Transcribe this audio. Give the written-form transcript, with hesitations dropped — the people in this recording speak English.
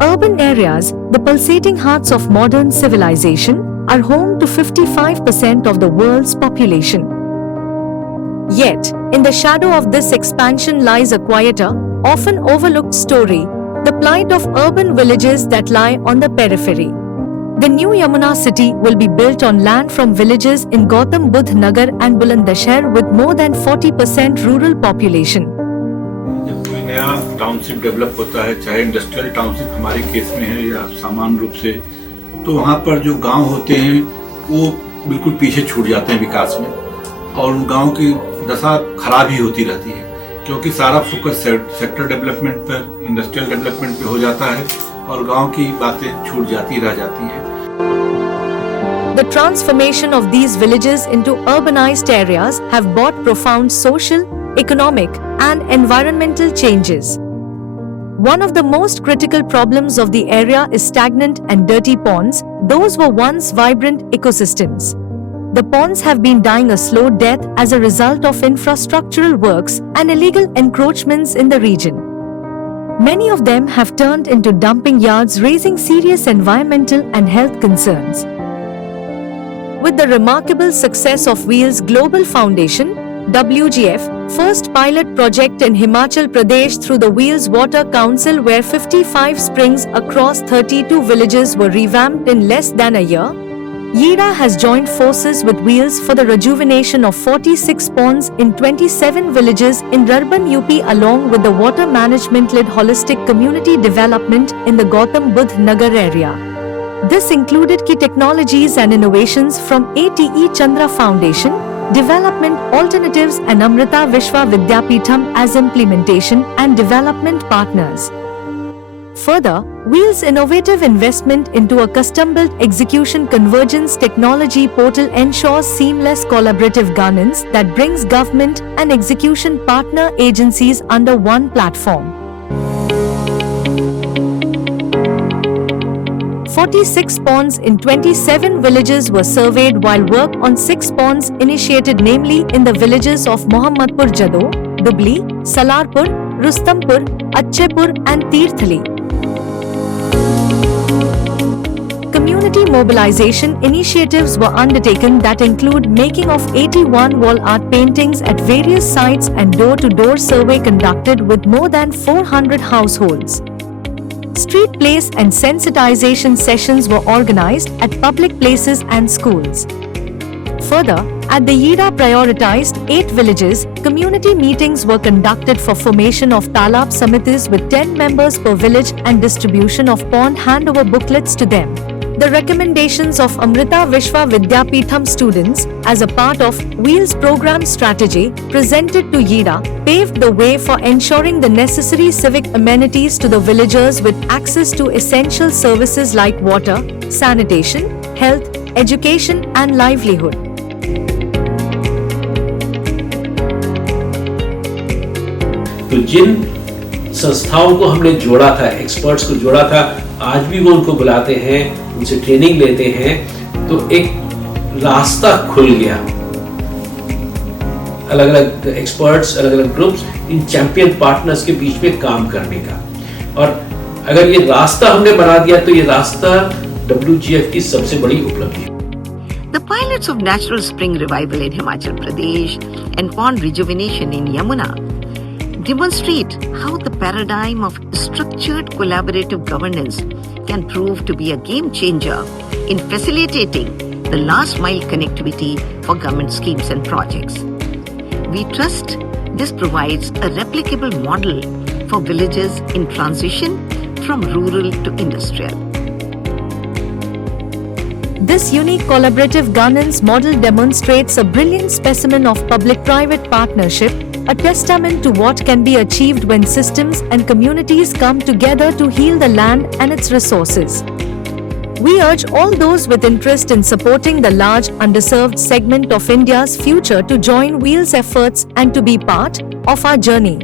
Urban areas, the pulsating hearts of modern civilization, are home to 55% of the world's population. Yet, in the shadow of this expansion lies a quieter, often overlooked story, the plight of urban villages that lie on the periphery. The new Yamuna city will be built on land from villages in Gautam Budh Nagar and Bulandshahr with more than 40% rural population. जब कोई नया township develop होता है, चाहे industrial township हमारे case में है या सामान्य रूप से, तो वहाँ पर जो गांव होते हैं वो बिल्कुल पीछे छूट जाते हैं विकास में, और उन गाँव की दशा खराब ही होती रहती है, क्योंकि सारा फोकस सेक्टर डेवलपमेंट पर, इंडस्ट्रियल डेवलपमेंट पे हो जाता है और गांव की बातें छूट जाती रह जाती हैं. The transformation of these villages into urbanized areas have brought profound social, economic, and environmental changes. One of the most critical problems of the area is stagnant and dirty ponds. Those were once vibrant ecosystems. The ponds have been dying a slow death as a result of infrastructural works and illegal encroachments in the region. Many of them have turned into dumping yards, raising serious environmental and health concerns. With the remarkable success of Wheels Global Foundation, WGF, first pilot project in Himachal Pradesh through the Wheels Water Council, where 55 springs across 32 villages were revamped in less than a year, YEEDA has joined forces with Wheels for the rejuvenation of 46 ponds in 27 villages in Rarban, UP, along with the water management-led holistic community development in the Gautam Budh Nagar area. This included key technologies and innovations from ATE Chandra Foundation, Development Alternatives and Amrita Vishwa Vidyapeetham as implementation and development partners. Further, Wheels' innovative investment into a custom-built execution convergence technology portal ensures seamless collaborative governance that brings government and execution partner agencies under one platform. 46 ponds in 27 villages were surveyed, while work on 6 ponds initiated, namely in the villages of Mohammadpur Jado, Dubli, Salarpur, Rustampur, Achepur and Tirthali. Community mobilization initiatives were undertaken that include making of 81 wall art paintings at various sites and door-to-door survey conducted with more than 400 households. Street plays and sensitization sessions were organized at public places and schools. Further, at the YEEDA prioritized 8 villages, community meetings were conducted for formation of Talab Samitis with 10 members per village and distribution of pond handover booklets to them. The recommendations of Amrita Vishwa Vidyapeetham students, as a part of Wheels program strategy presented to YEEDA, paved the way for ensuring the necessary civic amenities to the villagers with access to essential services like water, sanitation, health, education and livelihood. तो जिन संस्थाओं को हमने जोड़ा था, experts को जोड़ा था, आज भी वो उनको बुलाते हैं, उनसे ट्रेनिंग लेते हैं, तो एक रास्ता खुल गया। अलग अलग एक्सपर्ट्स, अलग अलग ग्रुप्स, इन चैंपियन पार्टनर्स के बीच में काम करने का, और अगर ये रास्ता हमने बना दिया तो ये रास्ता WGF की सबसे बड़ी उपलब्धि है। The pilots of natural spring revival in Himachal Pradesh and pond rejuvenation in Yamuna demonstrate how the paradigm of structured collaborative governance can prove to be a game changer in facilitating the last mile connectivity for government schemes and projects. We trust this provides a replicable model for villages in transition from rural to industrial. This unique collaborative governance model demonstrates a brilliant specimen of public-private partnership, a testament to what can be achieved when systems and communities come together to heal the land and its resources. We urge all those with interest in supporting the large underserved segment of India's future to join Wheels' efforts and to be part of our journey.